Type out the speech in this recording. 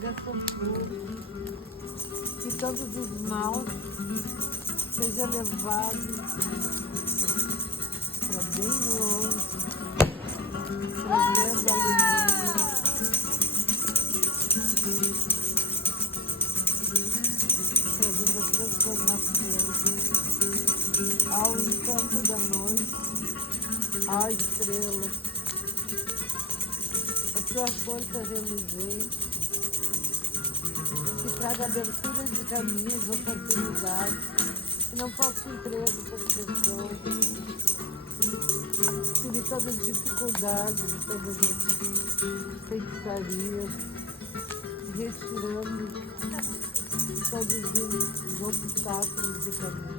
traga conforto, que todos os maus sejam levados para bem longe, trazendo alegria, trazendo a transformação ao encanto da noite, à estrela, a sua força reluzente, que traga aberturas de caminhos, oportunidades, que não faça emprego para as pessoas, tire todas as dificuldades, todas as feitiçarias, retirando todos os obstáculos do caminho.